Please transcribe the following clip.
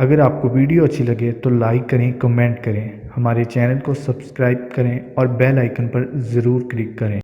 अगर आपको वीडियो अच्छी लगे तो लाइक करें, कमेंट करें, हमारे चैनल को सब्सक्राइब करें और बेल आइकन पर ज़रूर क्लिक करें।